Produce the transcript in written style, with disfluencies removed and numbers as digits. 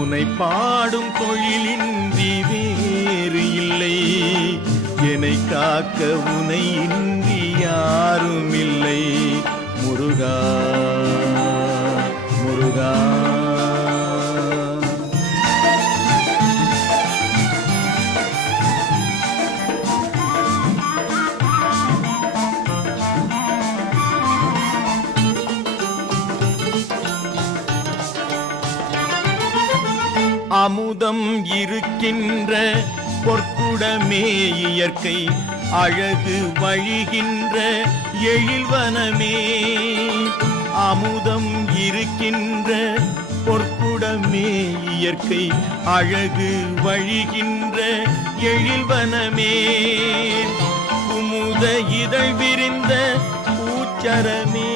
உனை பாடும் தொழிலின்றி வேறு இல்லை, என்னை காக்க உனை இன்றி யாரும் இல்லை. முருகா முருகா. அமுதம் இருக்கின்ற பொற்குடமே இயற்கை, அழகு வழிகின்ற எழில்வனமே. அமுதம் இருக்கின்ற பொற்குடமே இயற்கை, அழகு வழிகின்ற எழில்வனமே. குமுத இதழ் விரிந்த பூச்சரமே,